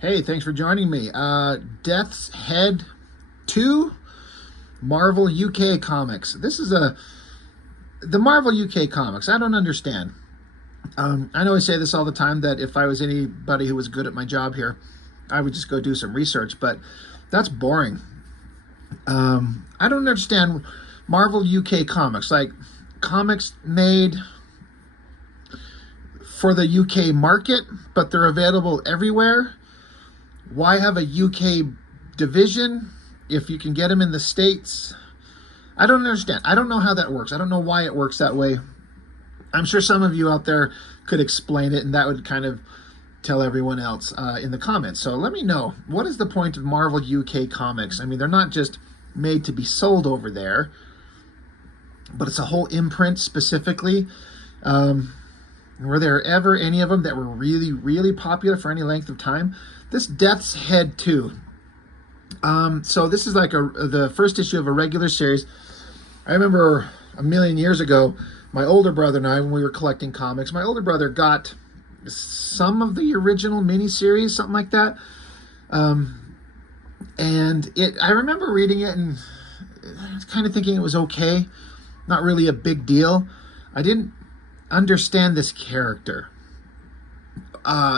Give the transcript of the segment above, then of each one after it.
Hey, thanks for joining me. Death's Head 2, Marvel UK Comics. This is the Marvel UK Comics. I don't understand. I know I say this all the time, that if I was anybody who was good at my job here, I would just go do some research, but that's boring. I don't understand Marvel UK Comics. Like, comics made for the UK market, but they're available everywhere. Why have a UK division if you can get them in the States? I don't understand. I don't know how that works. I don't know why it works that way. I'm sure some of you out there could explain it, and that would kind of tell everyone else in the comments. So let me know, what is the point of Marvel UK Comics? I mean, they're not just made to be sold over there, but it's a whole imprint specifically. Were there ever any of them that were really, really popular for any length of time? This Death's Head 2. So this is like the first issue of a regular series. I remember a million years ago, my older brother and I, when we were collecting comics, my older brother got some of the original miniseries, something like that. And I remember reading it and kind of thinking it was okay. Not really a big deal. I didn't understand this character.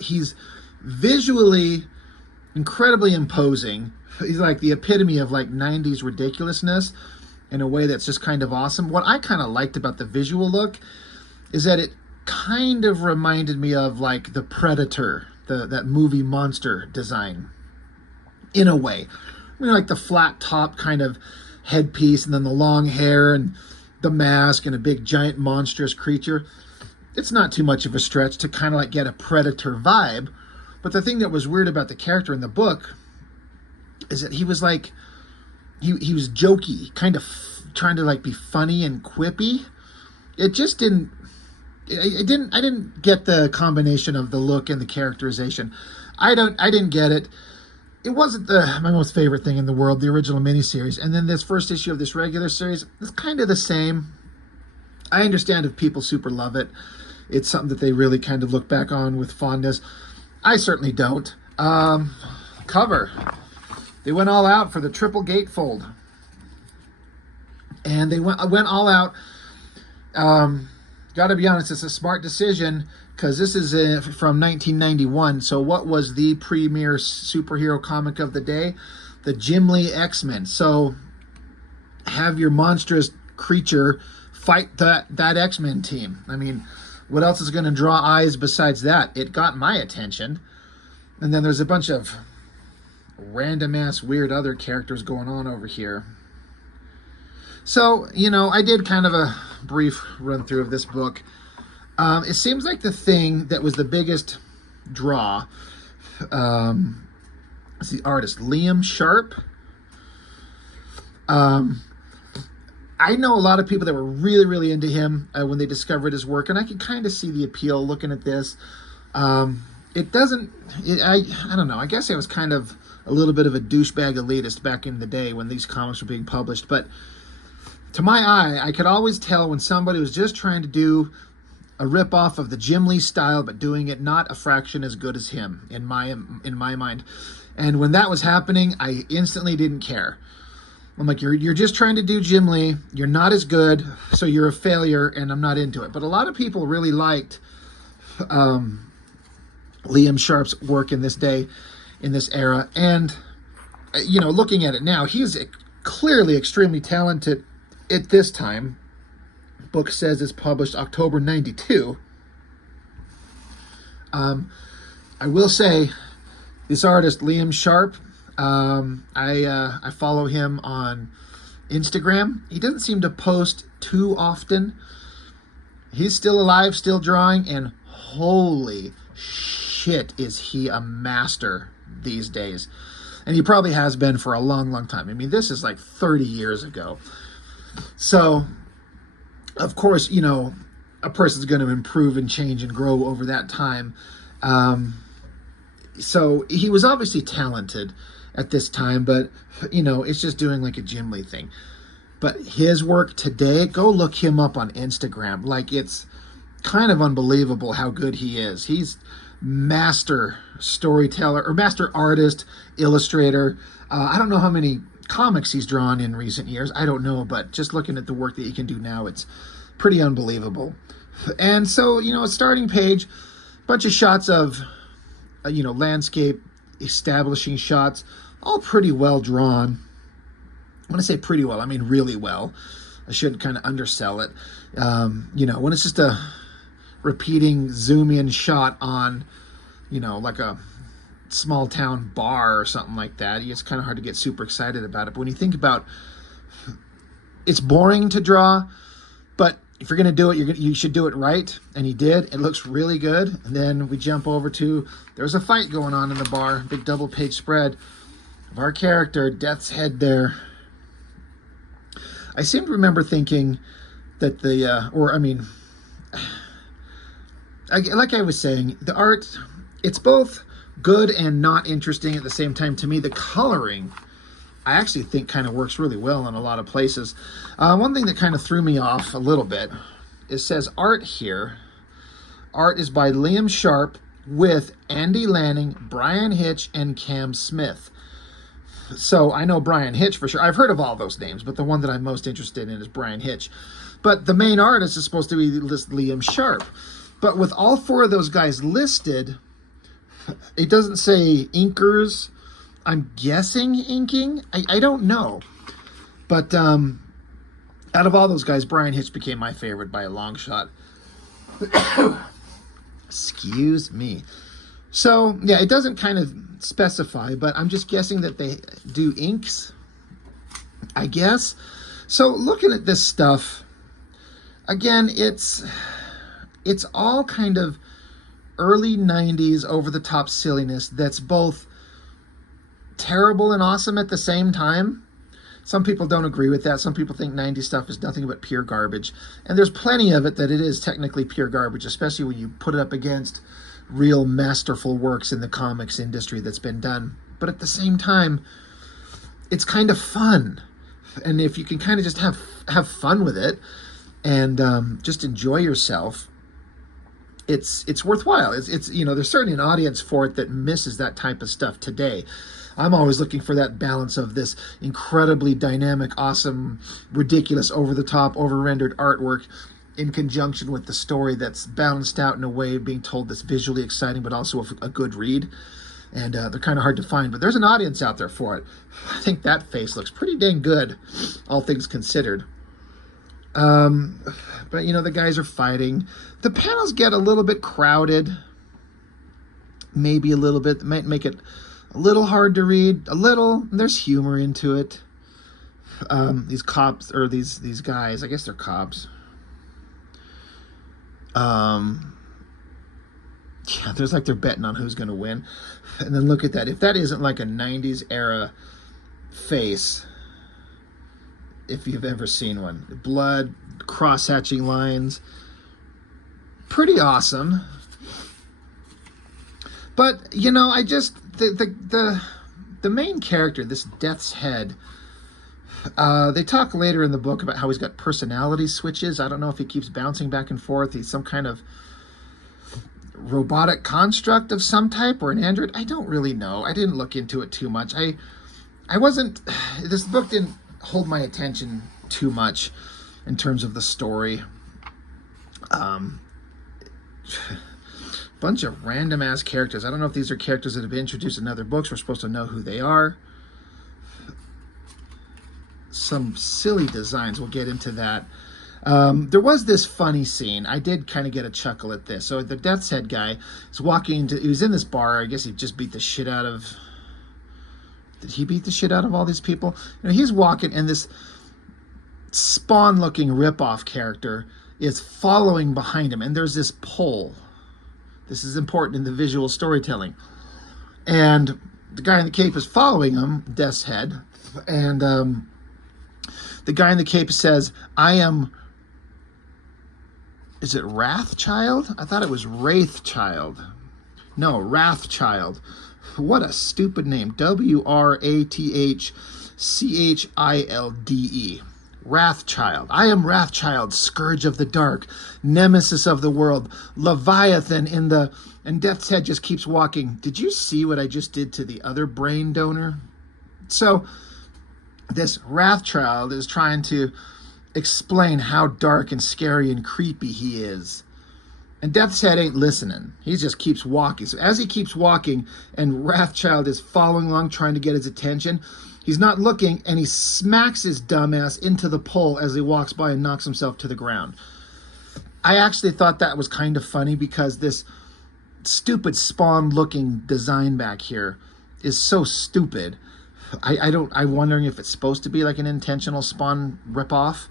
He's visually incredibly imposing. He's like the epitome of like 90s ridiculousness in a way that's just kind of awesome. What I kind of liked about the visual look is that it kind of reminded me of like the Predator, that movie monster design, in a way. I mean, like the flat top kind of headpiece, and then the long hair and the mask and a big giant monstrous creature. It's not too much of a stretch to kind of like get a Predator vibe. But the thing that was weird about the character in the book is that he was like, he was jokey, kind of trying to like be funny and quippy. It just didn't, I didn't get the combination of the look and the characterization. I didn't get it. It wasn't my most favorite thing in the world, the original miniseries. And then this first issue of this regular series is kind of the same. I understand if people super love it. It's something that they really kind of look back on with fondness. I certainly don't. Cover. They went all out for the triple gatefold. And they went all out. Got to be honest, it's a smart decision, because this is from 1991. So what was the premier superhero comic of the day? The Jim Lee X-Men. So have your monstrous creature fight that X-Men team. I mean, what else is going to draw eyes besides that? It got my attention. And then there's a bunch of random-ass weird other characters going on over here. So, I did kind of a brief run-through of this book. It seems like the thing that was the biggest draw is the artist, Liam Sharpe. I know a lot of people that were really, really into him when they discovered his work, and I can kind of see the appeal looking at this. I don't know, I guess I was kind of a little bit of a douchebag elitist back in the day when these comics were being published, but to my eye, I could always tell when somebody was just trying to do a rip-off of the Jim Lee style, but doing it not a fraction as good as him, in my mind. And when that was happening, I instantly didn't care. I'm like, you're just trying to do Jim Lee. You're not as good, so you're a failure, and I'm not into it. But a lot of people really liked Liam Sharpe's work in this era. And, looking at it now, he's clearly extremely talented at this time. Book says it's published October 92. I will say, this artist, Liam Sharpe, I follow him on Instagram. He doesn't seem to post too often. He's still alive, still drawing, and holy shit, is he a master these days. And he probably has been for a long, long time. I mean, this is like 30 years ago. So, of course, a person's going to improve and change and grow over that time. So he was obviously talented at this time, but, it's just doing like a Jim Lee thing. But his work today, go look him up on Instagram. Like, it's kind of unbelievable how good he is. He's master storyteller or master artist, illustrator. I don't know how many comics he's drawn in recent years. I don't know, but just looking at the work that he can do now, it's pretty unbelievable. And so, a starting page, bunch of shots of, landscape, establishing shots, all pretty well drawn. When I say pretty well, I mean really well. I shouldn't kind of undersell it. When it's just a repeating zoom in shot on, like a small town bar or something like that, it's kind of hard to get super excited about it. But when you think about, it's boring to draw, but if you're going to do it, you should do it right. And he did. It looks really good. And then we jump over to, there's a fight going on in the bar, big double page spread of our character, Death's Head there. I seem to remember thinking that like I was saying, the art, it's both good and not interesting at the same time. To me, the coloring, I actually think kind of works really well in a lot of places. One thing that kind of threw me off a little bit, it says art here. Art is by Liam Sharpe with Andy Lanning, Brian Hitch, and Cam Smith. So I know Brian Hitch for sure. I've heard of all those names, but the one that I'm most interested in is Brian Hitch. But the main artist is supposed to be Liam Sharpe. But with all four of those guys listed, it doesn't say inkers. I'm guessing inking. I don't know. But out of all those guys, Brian Hitch became my favorite by a long shot. Excuse me. So, yeah, it doesn't kind of specify, but I'm just guessing that they do inks, I guess. So looking at this stuff, again, it's all kind of early 90s over-the-top silliness that's both terrible and awesome at the same time. Some people don't agree with that. Some people think 90s stuff is nothing but pure garbage. And there's plenty of it that it is technically pure garbage, especially when you put it up against real masterful works in the comics industry that's been done. But at the same time, it's kind of fun. And if you can kind of just have fun with it and just enjoy yourself, it's worthwhile. It's there's certainly an audience for it that misses that type of stuff today. I'm always looking for that balance of this incredibly dynamic, awesome, ridiculous, over-the-top, over-rendered artwork in conjunction with the story that's balanced out in a way being told that's visually exciting but also a good read. And they're kind of hard to find, but there's an audience out there for it. I think that face looks pretty dang good, all things considered. But the guys are fighting. The panels get a little bit crowded, maybe a little bit. That might make it a little hard to read. A little. There's humor into it. These cops, or these guys, I guess they're cops. Yeah, there's like they're betting on who's going to win. And then look at that. If that isn't like a 90s era face, if you've ever seen one. Blood, cross-hatching lines. Pretty awesome. But, I just, the main character, this Death's Head, they talk later in the book about how he's got personality switches. I don't know if he keeps bouncing back and forth. He's some kind of robotic construct of some type or an android. I don't really know. I didn't look into it too much. This book didn't hold my attention too much in terms of the story. Bunch of random ass characters. I don't know if these are characters that have been introduced in other books. We're supposed to know who they are. Some silly designs. We'll get into that. There was this funny scene. I did kind of get a chuckle at this. So the Death's Head guy is he was in this bar. I guess he just beat the shit out of... Did he beat the shit out of all these people? He's walking, and this Spawn-looking rip-off character is following behind him, and there's this pole. This is important in the visual storytelling. And the guy in the cape is following him, Death's Head, and the guy in the cape says, I am... Is it Wrathchild? I thought it was Wraithchild. No, Wrathchild. What a stupid name. Wrathchilde. Wrathchild. I am Wrathchild, scourge of the dark, nemesis of the world, Leviathan in the... And Death's Head just keeps walking. Did you see what I just did to the other brain donor? So this Wrathchild is trying to explain how dark and scary and creepy he is. And Death's Head ain't listening. He just keeps walking. So as he keeps walking and Wrathchild is following along trying to get his attention, he's not looking, and he smacks his dumbass into the pole as he walks by and knocks himself to the ground. I actually thought that was kind of funny because this stupid Spawn-looking design back here is so stupid. I'm wondering if it's supposed to be like an intentional Spawn ripoff.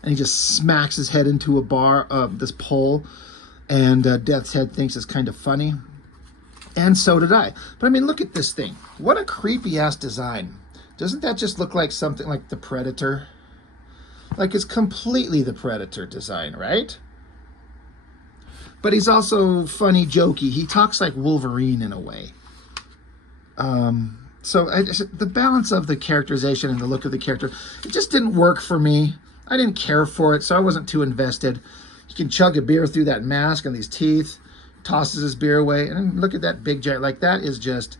And he just smacks his head into a bar of this pole, and Death's Head thinks it's kind of funny. And so did I. But I mean, look at this thing. What a creepy-ass design. Doesn't that just look like something like the Predator? Like it's completely the Predator design, right? But he's also funny, jokey. He talks like Wolverine in a way. So the balance of the characterization and the look of the character, it just didn't work for me. I didn't care for it, so I wasn't too invested. He can chug a beer through that mask and these teeth, tosses his beer away, and look at that big giant. Like that is just,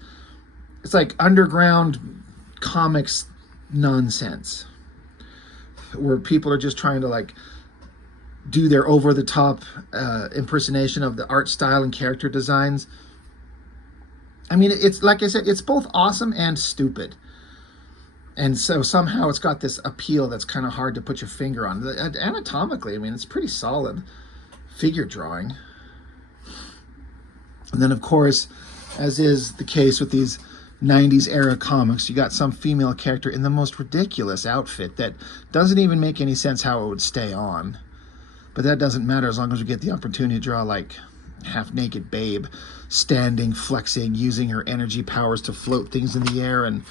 it's like underground comics nonsense where people are just trying to like do their over-the-top impersonation of the art style and character designs. I mean, it's like I said, it's both awesome and stupid. And so somehow it's got this appeal that's kind of hard to put your finger on. Anatomically, I mean, it's pretty solid figure drawing. And then, of course, as is the case with these 90s era comics, you got some female character in the most ridiculous outfit that doesn't even make any sense how it would stay on. But that doesn't matter as long as we get the opportunity to draw like half-naked babe standing, flexing, using her energy powers to float things in the air, and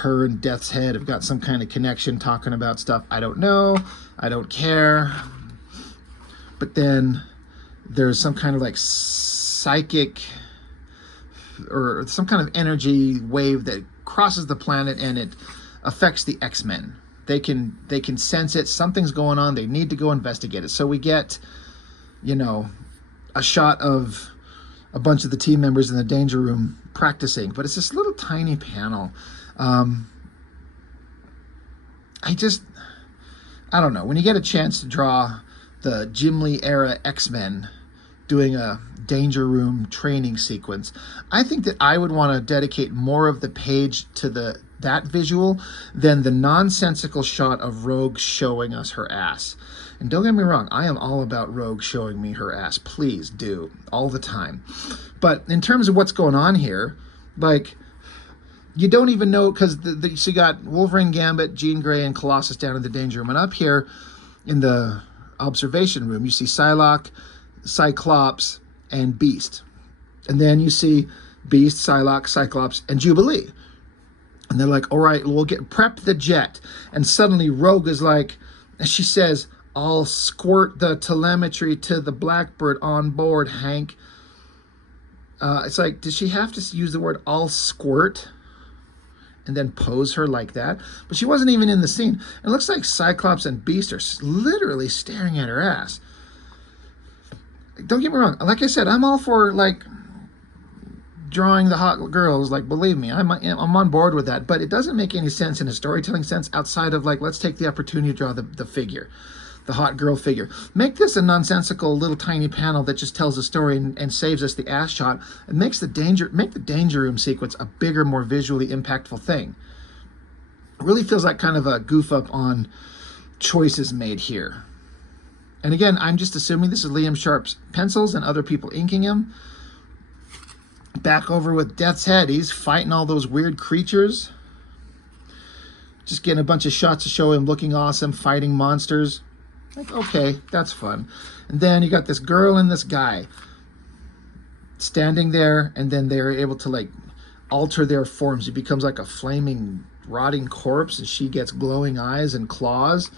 her and Death's Head have got some kind of connection talking about stuff. I don't know. I don't care. But then there's some kind of like psychic or some kind of energy wave that crosses the planet and it affects the X-Men. They can sense it. Something's going on. They need to go investigate it. So we get, you know, a shot of a bunch of the team members in the danger room practicing, but it's this little tiny panel. I don't know. When you get a chance to draw the Jim Lee era X-Men doing a danger room training sequence, I think that I would want to dedicate more of the page to that visual than the nonsensical shot of Rogue showing us her ass. And don't get me wrong, I am all about Rogue showing me her ass. Please do, all the time. But in terms of what's going on here, like, you don't even know, because so you got Wolverine, Gambit, Jean Grey, and Colossus down in the danger room. And up here in the observation room, you see Psylocke, Cyclops, and Beast. And then you see Beast, Psylocke, Cyclops, and Jubilee. And they're like, all right, we'll prep the jet. And suddenly Rogue is like, and she says, I'll squirt the telemetry to the Blackbird on board, Hank. It's like, did she have to use the word I'll squirt and then pose her like that? But she wasn't even in the scene. It looks like Cyclops and Beast are literally staring at her ass. Don't get me wrong. Like I said, I'm all for, like, drawing the hot girls. Like, believe me, I'm on board with that. But it doesn't make any sense in a storytelling sense outside of, like, let's take the opportunity to draw the figure, the hot girl figure. Make this a nonsensical little tiny panel that just tells a story and saves us the ass shot and make the danger room sequence a bigger, more visually impactful thing. It really feels like kind of a goof up on choices made here. And again, I'm just assuming this is Liam Sharpe's pencils and other people inking him. Back over with Death's Head. He's fighting all those weird creatures. Just getting a bunch of shots to show him looking awesome, fighting monsters. Like, okay, that's fun. And then you got this girl and this guy standing there, and then they're able to, like, alter their forms. He becomes like a flaming, rotting corpse, and she gets glowing eyes and claws.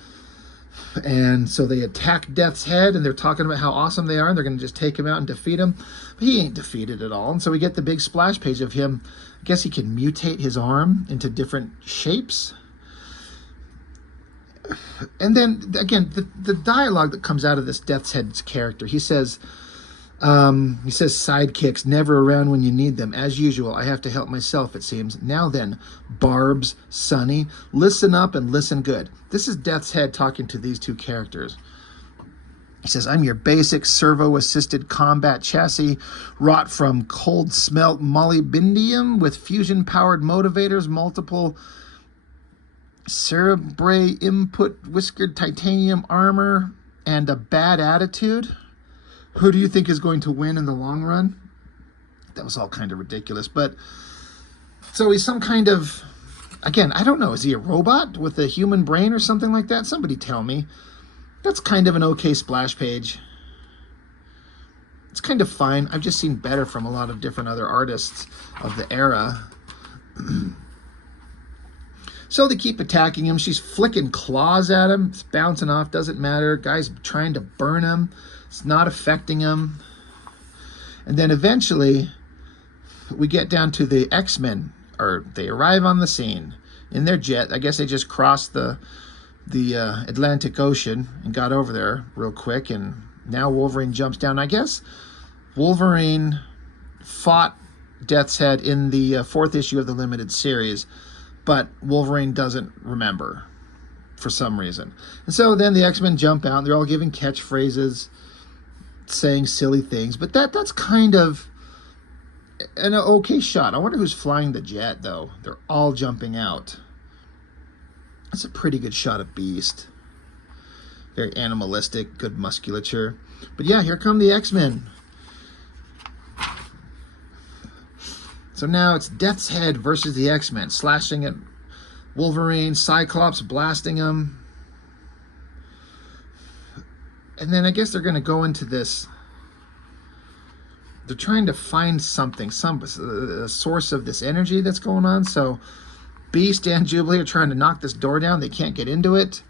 And so they attack Death's Head, and they're talking about how awesome they are, and they're going to just take him out and defeat him. But he ain't defeated at all. And so we get the big splash page of him. I guess he can mutate his arm into different shapes. And then again, the dialogue that comes out of this Death's Head's character, he says sidekicks never around when you need them. As usual, I have to help myself, it seems. Now then, Barbs, Sonny, listen up and listen good. This is Death's Head talking to these two characters. He says, I'm your basic servo-assisted combat chassis, wrought from cold smelt molybdenum with fusion-powered motivators, multiple cerebrae input, whiskered titanium armor, and a bad attitude. Who do you think is going to win in the long run? That was all kind of ridiculous. But so he's some kind of, again, I don't know. Is he a robot with a human brain or something like that? Somebody tell me. That's kind of an okay splash page. It's kind of fine. I've just seen better from a lot of different other artists of the era. So they keep attacking him. She's flicking claws at him. It's bouncing off. Doesn't matter. Guy's trying to burn him. It's not affecting him. And then eventually we get down to the X-Men, or they arrive on the scene in their jet. I guess they just crossed the Atlantic Ocean and got over there real quick. And now Wolverine jumps down. I guess Wolverine fought Death's Head in the 4th issue of the limited series, but Wolverine doesn't remember for some reason. And so then the X-Men jump out, and they're all giving catchphrases, saying silly things. But that's kind of an okay shot. I wonder who's flying the jet, though. They're all jumping out. That's a pretty good shot of Beast. Very animalistic, good musculature. But yeah, here come the X-Men. So now it's Death's Head versus the X-Men, slashing at Wolverine, Cyclops blasting him. And then I guess they're going to go into this. They're trying to find something, a source of this energy that's going on. So Beast and Jubilee are trying to knock this door down. They can't get into it.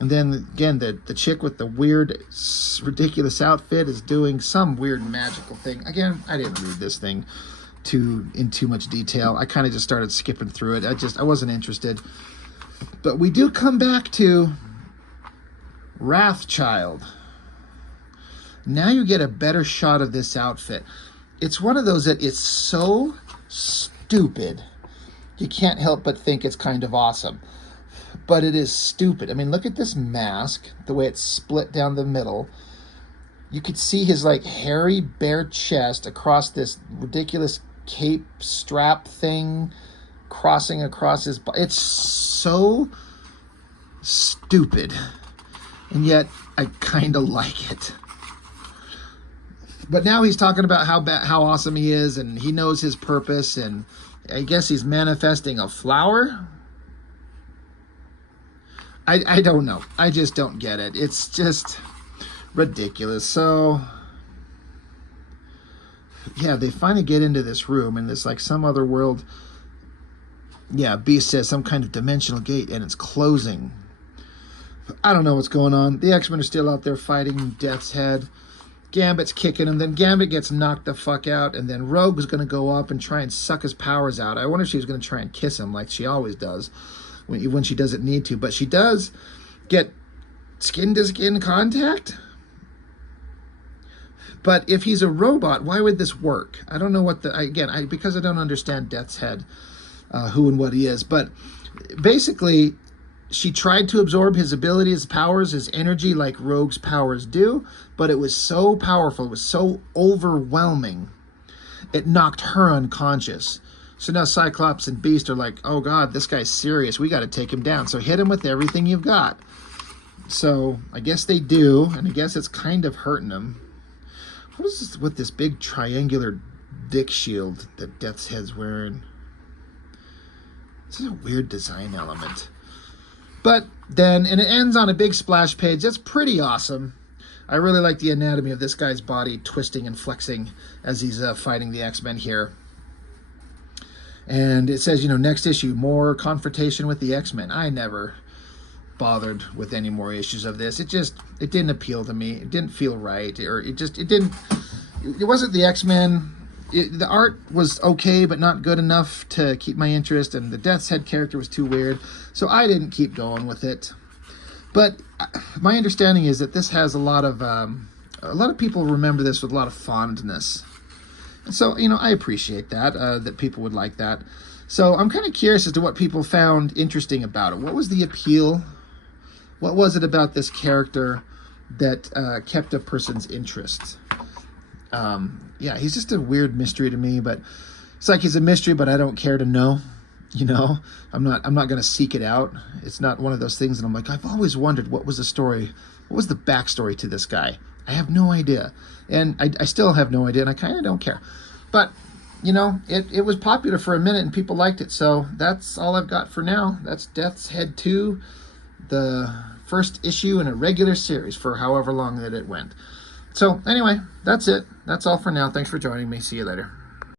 And then again, the chick with the weird, ridiculous outfit is doing some weird magical thing. Again, I didn't read this thing in too much detail. I kind of just started skipping through it. I wasn't interested. But we do come back to Wrathchild. Now you get a better shot of this outfit. It's one of those that it's so stupid you can't help but think it's kind of awesome. But it is stupid. I mean, look at this mask, the way it's split down the middle. You could see his like hairy bare chest across this ridiculous cape strap thing crossing across his body. It's so stupid. And yet I kind of like it. But now he's talking about how awesome he is, and he knows his purpose, and I guess he's manifesting a flower. I don't know. I just don't get it. It's just ridiculous. So yeah, they finally get into this room, and it's like some other world. Yeah, Beast says some kind of dimensional gate, and it's closing. I don't know what's going on. The X-Men are still out there fighting Death's Head. Gambit's kicking him. Then Gambit gets knocked the fuck out, and then Rogue was going to go up and try and suck his powers out. I wonder if she was going to try and kiss him like she always does when she doesn't need to. But she does get skin-to-skin contact. But if he's a robot, why would this work? I don't know what because I don't understand Death's Head, who and what he is. But basically, she tried to absorb his abilities, his powers, his energy like Rogue's powers do, but it was so powerful, it was so overwhelming, it knocked her unconscious. So now Cyclops and Beast are like, oh God, this guy's serious, we got to take him down. So hit him with everything you've got. So I guess they do, and I guess it's kind of hurting him. What is this with this big triangular dick shield that Death's Head's wearing? This is a weird design element. But then, and it ends on a big splash page. That's pretty awesome. I really like the anatomy of this guy's body twisting and flexing as he's fighting the X-Men here. And it says, next issue, more confrontation with the X-Men. I never bothered with any more issues of this. It didn't appeal to me. It didn't feel right. It wasn't the X-Men. The art was okay, but not good enough to keep my interest, and the Death's Head character was too weird, so I didn't keep going with it. But my understanding is that this has a lot of people remember this with a lot of fondness. And so, I appreciate that, that people would like that. So I'm kind of curious as to what people found interesting about it. What was the appeal? What was it about this character that kept a person's interest? Yeah, he's just a weird mystery to me, but it's like he's a mystery, but I don't care to know. I'm not going to seek it out. It's not one of those things that I'm like, I've always wondered what was the story, what was the backstory to this guy. I have no idea, and I still have no idea, and I kind of don't care. But it was popular for a minute, and people liked it. So that's all I've got for now. That's Death's Head 2, the first issue in a regular series for however long that it went. So anyway, that's it. That's all for now. Thanks for joining me. See you later.